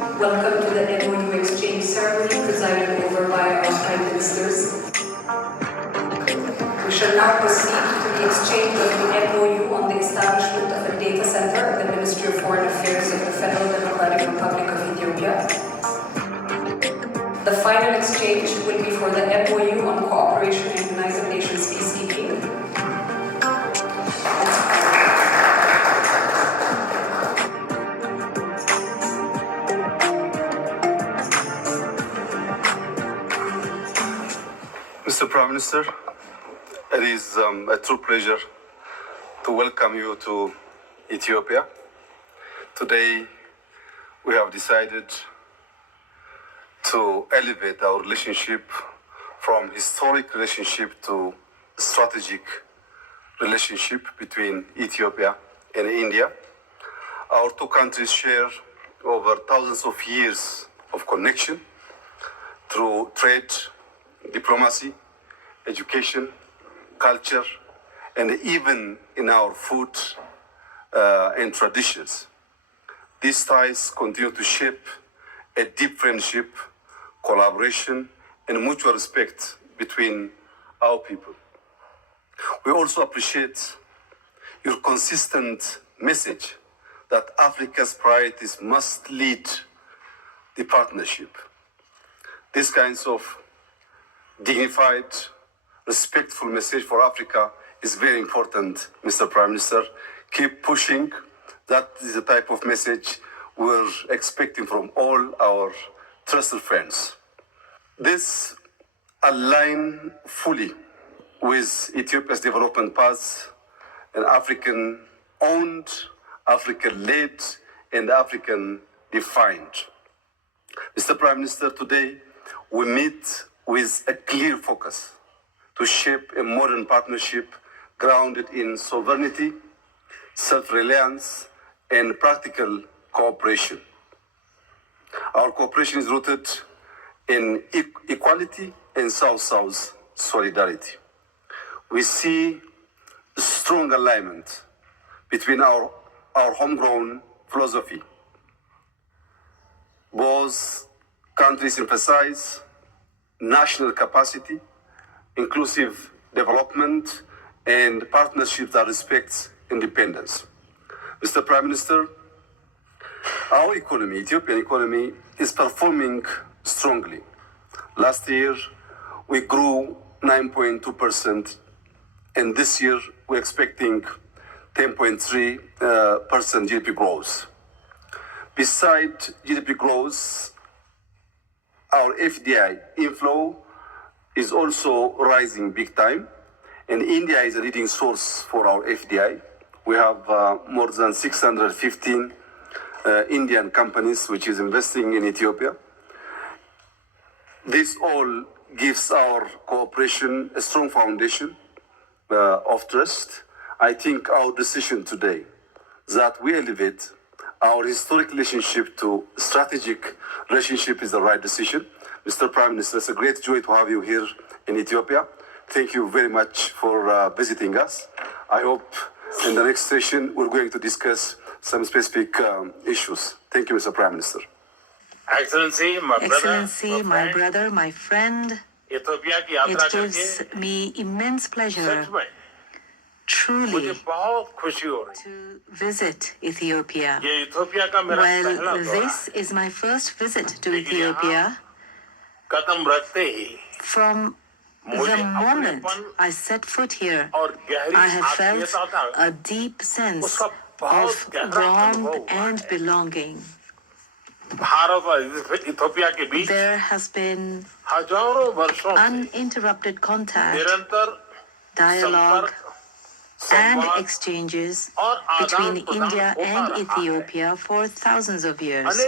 Welcome to the MOU exchange ceremony presided over by our Prime Ministers. We shall now proceed to the exchange of the MOU on the establishment of a data center at the Ministry of Foreign Affairs of the Federal Democratic Republic of Ethiopia. The final exchange will be for the MOU on cooperation in United Nations peacekeeping. Mr. Prime Minister, it is a true pleasure to welcome you to Ethiopia. Today, we have decided to elevate our relationship from historic relationship to strategic relationship between Ethiopia and India. Our two countries share over thousands of years of connection through trade, diplomacy, education, culture, and even in our food and traditions. These ties continue to shape a deep friendship, collaboration, and mutual respect between our people. We also appreciate your consistent message that Africa's priorities must lead the partnership. These kinds of dignified, respectful message for Africa is very important, Mr. Prime Minister. Keep pushing. That is the type of message we're expecting from all our trusted friends. This aligns fully with Ethiopia's development path, an African-owned, African-led, and African-defined. Mr. Prime Minister, today we meet with a clear focus to shape a modern partnership grounded in sovereignty, self-reliance, and practical cooperation. Our cooperation is rooted in equality and South-South solidarity. We see strong alignment between our homegrown philosophy. Both countries emphasize national capacity, inclusive development, and partnerships that respect independence. Mr. Prime Minister, our economy, Ethiopian economy, is performing strongly. Last year, we grew 9.2%, and this year we're expecting 10.3% GDP growth. Besides GDP growth, our FDI inflow is also rising big time, and India is a leading source for our FDI. We have more than 615 Indian companies which is investing in Ethiopia. This all gives our cooperation a strong foundation of trust. I think our decision today that we elevate our historic relationship to strategic relationship is the right decision. Mr. Prime Minister, it's a great joy to have you here in Ethiopia. Thank you very much for visiting us. I hope in the next session we're going to discuss some specific issues. Thank you, Mr. Prime Minister. Excellency, my brother, my friend, it gives me immense pleasure truly to visit Ethiopia. Well, this is my first visit to Ethiopia. From the moment I set foot here, I have felt a deep sense of warmth and belonging. There has been uninterrupted contact, dialogue, and exchanges between India and Ethiopia for thousands of years.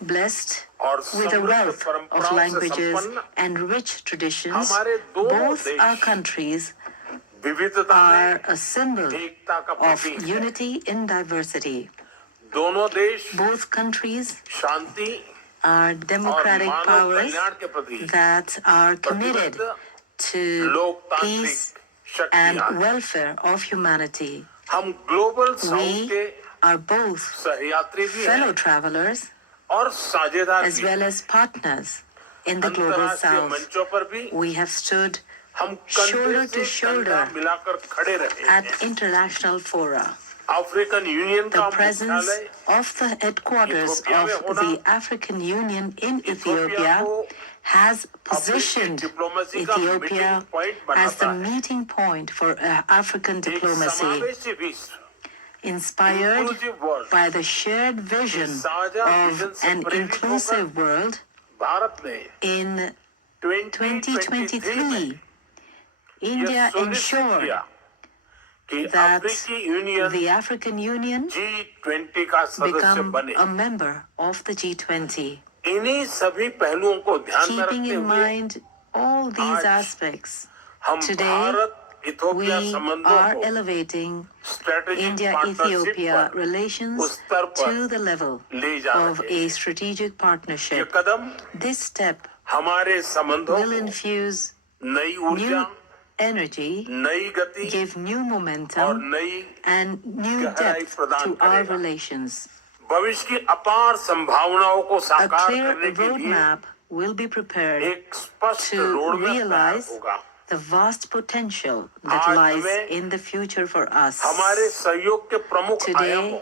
Blessed with a wealth of languages and rich traditions, both our countries are a symbol of unity in diversity. Both countries are democratic powers that are committed to peace and welfare of humanity. We are both fellow travelers और साझेदार as well as partners in the global अंतर्राष्ट्रीय south. मंचों पर भी We have stood हम shoulder कंधे to से shoulder कंधा मिलाकर खड़े रहे at हैं। international fora. African union The का presence मुख्यालय of the headquarters Ethiopia में of होना, the African Union in Ethiopia Ethiopia को has positioned diplomacy का Ethiopia meeting point as the बनाता है। meeting point for African एक diplomacy, समावेशी विश्व, inspired inclusive world, by the shared vision साझा of vision से an प्रेरित inclusive world. भारत ने In 2023 में 2023, India यह सुनिश्चित ensured किया कि that अफ्रीकी union the African Union G20 का सदस्य become बने। a member of the G20. इन्हीं सभी पहलुओं को ध्यान में Keeping रखते in हुए mind all these आज aspects, हम today भारत we इथोपिया संबंधों are को elevating strategic India-Ethiopia partnership relations उस स्तर पर to the level ले जा of रहे a हैं। strategic ये partnership. कदम This step हमारे संबंधों will को infuse नई ऊर्जा, new energy, नई गति give new और momentum नई and new गहराई depth प्रदान to our करेगा। relations. भविष्य की अपार संभावनाओं को A साकार clear करने के लिए roadmap will be prepared एक स्पष्ट to रोडमैप तैयार realize होगा। the vast potential that आज lies हमें in the future for us. हमारे सहयोग के प्रमुख Today, आयामों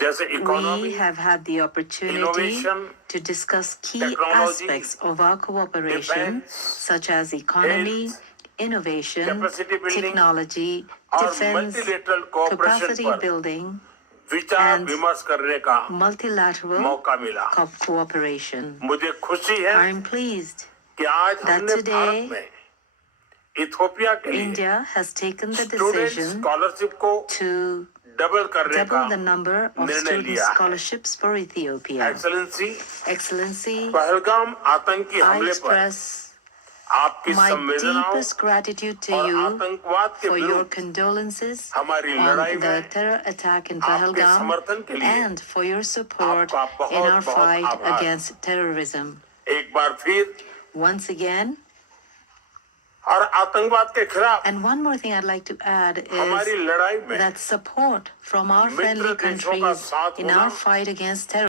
जैसे economy, We have had the opportunity innovation, to discuss key technology, aspects of our cooperation, defense, such as economy, health, innovation, capacity building, technology, और defense, multilateral cooperation capacity पर building, विचार and विमर्श करने का multilateral मौका मिला। cooperation. मुझे खुशी है I am pleased कि आज that हमने today भारत में इथोपिया के लिए India has taken the student decision scholarship को to डबल करने का double the number of निर्णय student लिया है। scholarships for Ethiopia. Excellency, Excellency, Pahalgam आतंकी I हमले पर express आपकी my संवेदनाओं deepest gratitude to और you आतंकवाद के for your विरुद्ध condolences हमारी on लड़ाई the में terror attack in आपके Pahalgam समर्थन के लिए and for your support आपका in our बहुत-बहुत fight आभार। against terrorism. एक बार फिर Once again, और आतंकवाद के खिलाफ and one more thing I'd like to add हमारी is लड़ाई में that support from our Mitra friendly देशों का countries साथ in होना our fight against terror.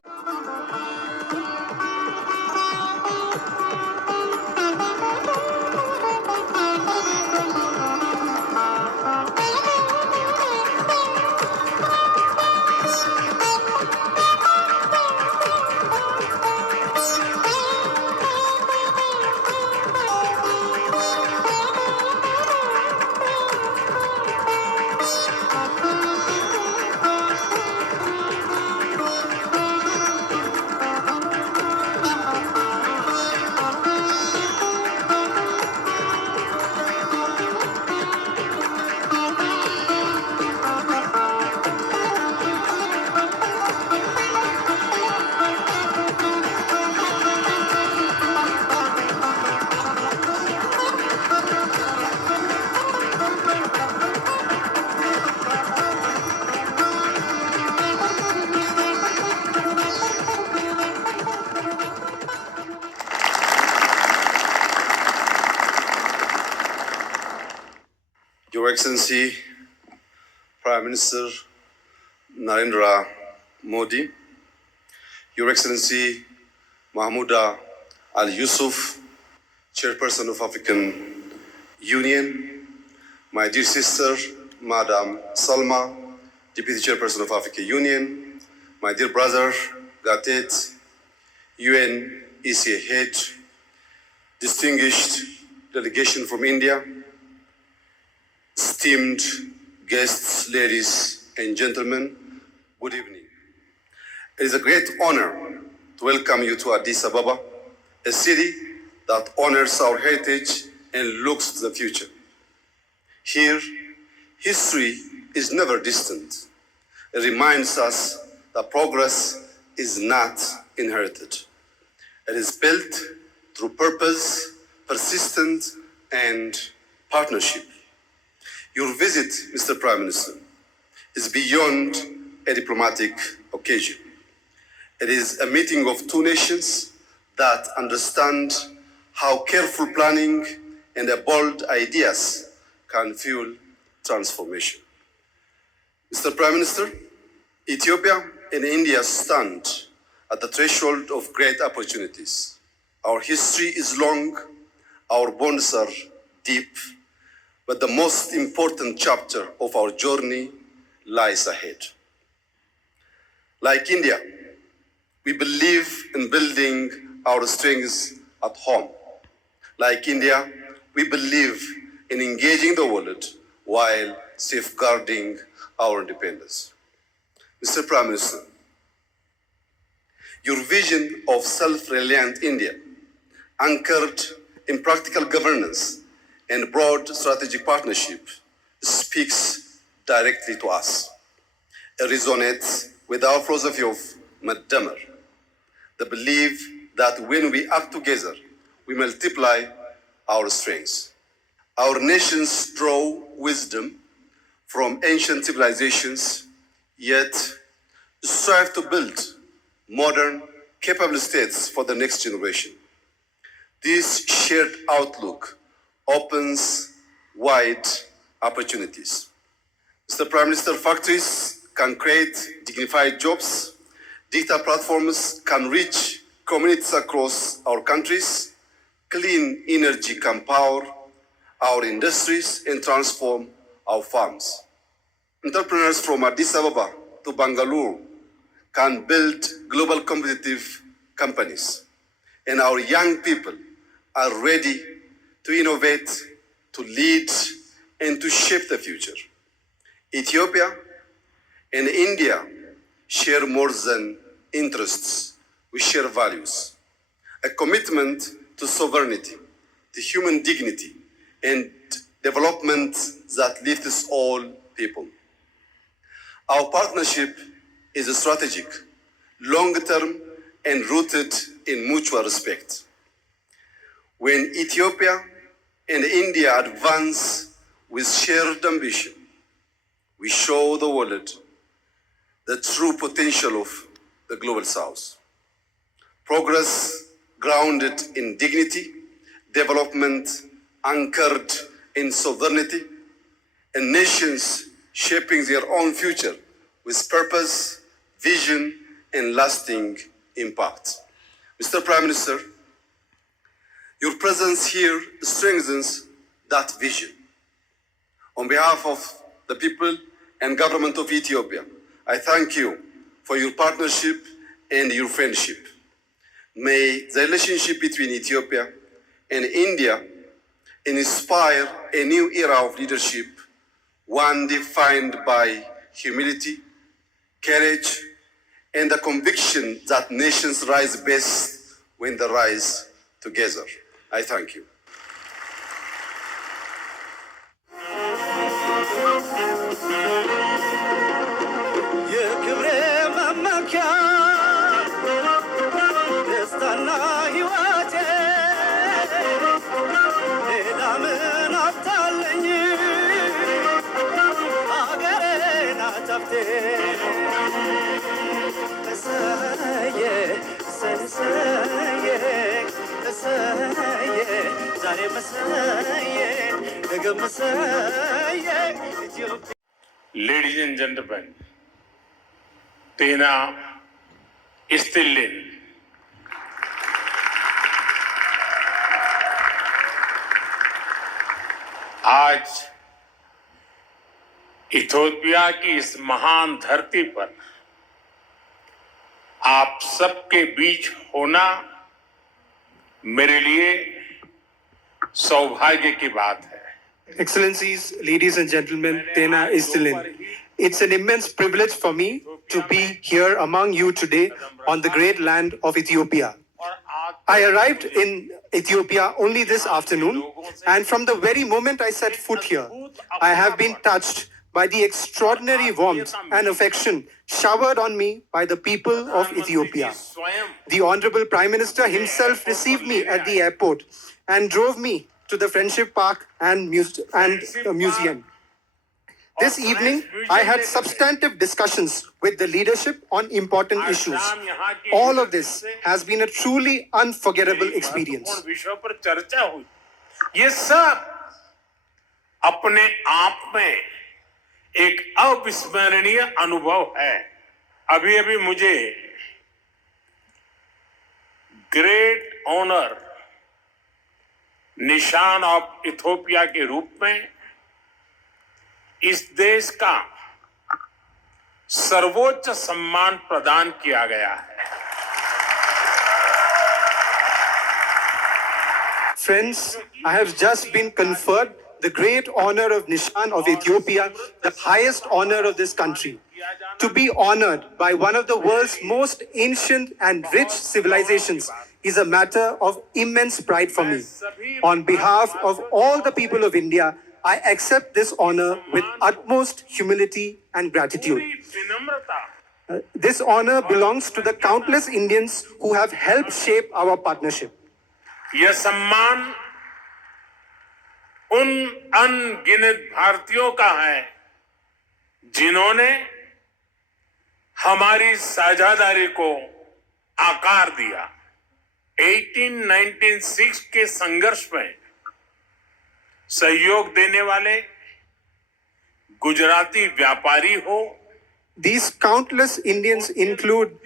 Your Excellency, Prime Minister Narendra Modi, Your Excellency Mahmouda Al Yusuf, Chairperson of African Union, my dear sister, Madam Salma, Deputy Chairperson of African Union, my dear brother, Gatet, UN ECA Head, distinguished delegation from India, esteemed guests, ladies and gentlemen, good evening. It is a great honor to welcome you to Addis Ababa, a city that honors our heritage and looks to the future. Here, history is never distant. It reminds us that progress is not inherited. It is built through purpose, persistence, and partnership. Your visit, Mr. Prime Minister, is beyond a diplomatic occasion. It is a meeting of two nations that understand how careful planning and bold ideas can fuel transformation. Mr. Prime Minister, Ethiopia and India stand at the threshold of great opportunities. Our history is long, our bonds are deep, but the most important chapter of our journey lies ahead. Like India, we believe in building our strengths at home. Like India, we believe in engaging the world while safeguarding our independence. Mr. Prime Minister, your vision of self-reliant India, anchored in practical governance and broad strategic partnership, speaks directly to us. It resonates with our philosophy of Madamar, the belief that when we act together, we multiply our strengths. Our nations draw wisdom from ancient civilizations, yet strive to build modern, capable states for the next generation. This shared outlook opens wide opportunities. Mr. Prime Minister, factories can create dignified jobs, digital platforms can reach communities across our countries, clean energy can power our industries and transform our farms. Entrepreneurs from Addis Ababa to Bangalore can build global competitive companies. And our young people are ready to innovate, to lead, and to shape the future. Ethiopia and India share more than interests. We share values, a commitment to sovereignty, to human dignity, and development that lifts all people. Our partnership is strategic, long-term, and rooted in mutual respect. When Ethiopia and India advance with shared ambition, we show the world the true potential of the Global South. Progress grounded in dignity, development anchored in sovereignty, and nations shaping their own future with purpose, vision, and lasting impact. Mr. Prime Minister, your presence here strengthens that vision. On behalf of the people and government of Ethiopia, I thank you for your partnership and your friendship. May the relationship between Ethiopia and India inspire a new era of leadership, one defined by humility, courage, and the conviction that nations rise best when they rise together. I thank you. Ladies and gentlemen, Tena Istilin. आज Ethiopia की इस महान धरती पर आप सबके बीच होना मेरे लिए सौभाग्य की बात है. Excellencies, ladies and gentlemen, Tena Istilin. It's an immense privilege for me to be here among you today on the great land of Ethiopia. I arrived in Ethiopia only this afternoon, and from the very moment I set foot here, I have been touched by the extraordinary warmth and affection showered on me by the people of Ethiopia. The Honorable Prime Minister himself received me at the airport and drove me to the Friendship Park and museum. This evening, I had substantive discussions with the leadership on important issues. All of this has been a truly unforgettable experience. ये सब अपने आप में एक अविस्मरणीय अनुभव है. अभी मुझे ग्रेट ऑनर निशान ऑफ इथियोपिया के रूप में इस देश का सर्वोच्च सम्मान प्रदान किया गया है। Friends, I have just been conferred the great honor of Nishan of Ethiopia, the highest honor of this country. To be honored by one of the world's most ancient and rich civilizations is a matter of immense pride for me. On behalf of all the people of India, I accept this honor with utmost humility and gratitude. This honor belongs to the countless Indians who have helped shape our partnership. यह सम्मान उन अनगिनत भारतीयों का है जिन्होंने हमारी साझेदारी को आकार दिया। 1896 के संघर्ष में सहयोग देने वाले गुजराती व्यापारी हो, These countless Indians include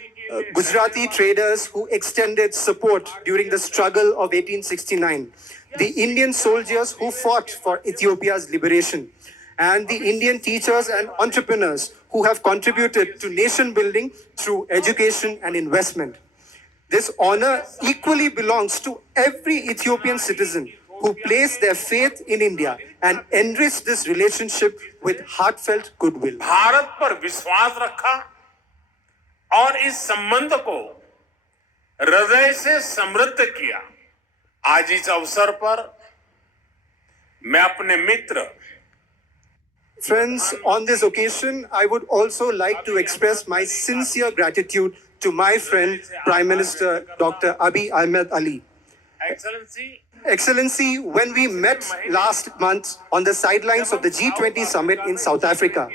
Gujarati traders who extended support during the struggle of 1869, the Indian soldiers who fought for Ethiopia's liberation, and the Indian teachers and entrepreneurs who have contributed to nation building through education and investment. This honor equally belongs to every Ethiopian citizen who place their faith in India and enrich this relationship with heartfelt goodwill. Bharat पर विश्वास रखा और इस संबंध को हृदय से समृद्ध किया। आज इस अवसर पर मैं अपने मित्र Friends, on this occasion, I would also like to express my sincere gratitude to my friend, Prime Minister Dr. Abiy Ahmed Ali. Excellency, when we met last month on the sidelines of the G20 summit in South Africa,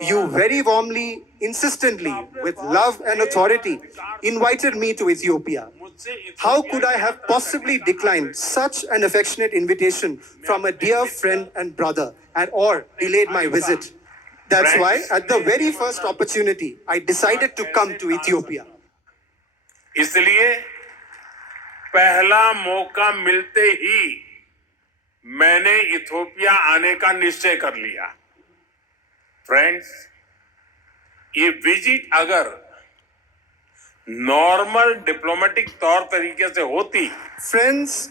you very warmly, insistently, with love and authority, invited me to Ethiopia. How could I have possibly declined such an affectionate invitation from a dear friend and brother, or delayed my visit? That's why, at the very first opportunity, I decided to come to Ethiopia. इसलिए पहला मौका मिलते ही मैंने Ethiopia आने का निश्चय कर लिया। फ्रेंड्स, ये विजिट अगर नॉर्मल डिप्लोमेटिक तौर तरीके से होती, Friends,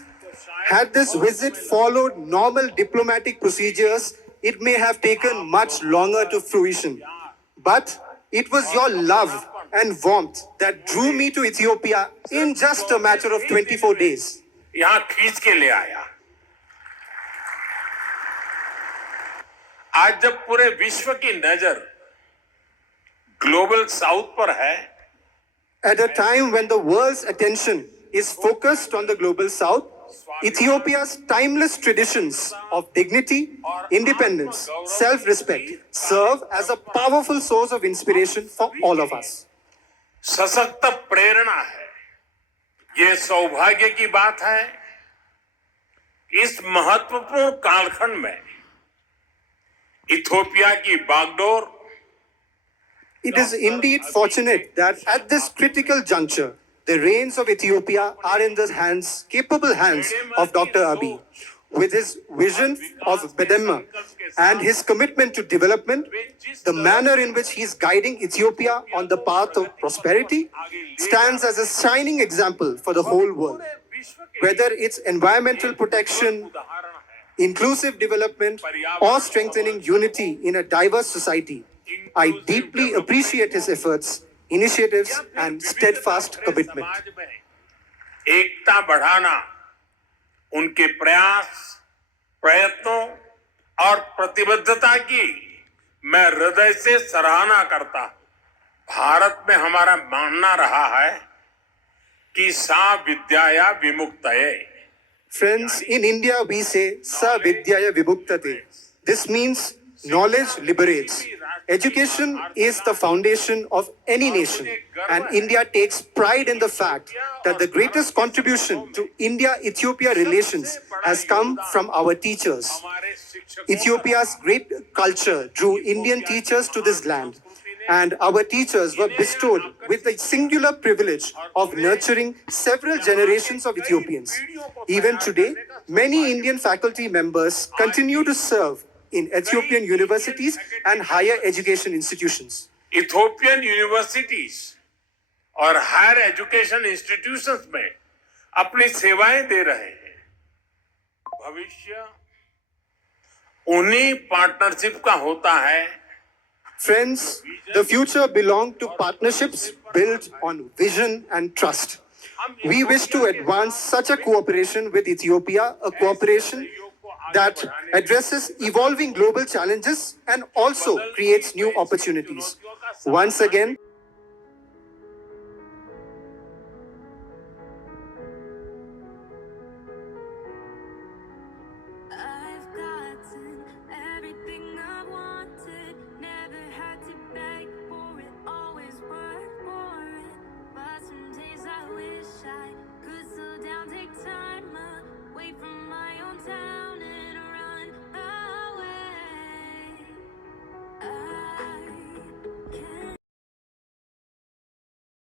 had this visit followed normal diplomatic procedures, it may have taken much longer to fruition. But it was your love and warmth that drew me to Ethiopia in just a matter of 24 days. यहां खींच के ले आया। आज जब पूरे विश्व की नजर ग्लोबल साउथ पर है, At a time when the world's attention is focused on the global south, Ethiopia's timeless traditions of dignity, independence, self-respect serve as a powerful source of inspiration for all of us. सशक्त प्रेरणा है। ये सौभाग्य की बात है, इस महत्वपूर्ण कालखंड में इथियोपिया की बागडोर, It is indeed fortunate that at this critical juncture, the reins of Ethiopia are in the capable hands of Dr. Abiy. With his vision of Bedemma and his commitment to development, the manner in which he is guiding Ethiopia on the path of prosperity stands as a shining example for the whole world. Whether it's environmental protection, inclusive development, or strengthening unity in a diverse society, I deeply appreciate his efforts, initiatives, and steadfast commitment. एकता बढ़ाना उनके प्रयास, प्रयत्नों और प्रतिबद्धता की मैं हृदय से सराहना करता हूं। भारत में हमारा मानना रहा है कि सा विद्याया विमुक्तये। Friends, in India we say Sa Vidyaya Vibhuktate. This means knowledge liberates. Education is the foundation of any nation, and India takes pride in the fact that the greatest contribution to India-Ethiopia relations has come from our teachers. Ethiopia's great culture drew Indian teachers to this land, and our teachers were bestowed with the singular privilege of nurturing several generations of Ethiopians. Even today, many Indian faculty members continue to serve in Ethiopian universities and higher education institutions. Ethiopian universities और higher education institutions में अपनी सेवाएं दे रहे हैं। भविष्य उन्हीं partnership का होता है। Friends, the future belongs to partnerships built on vision and trust. We wish to advance such a cooperation with Ethiopia, a cooperation that addresses evolving global challenges and also creates new opportunities. Once again,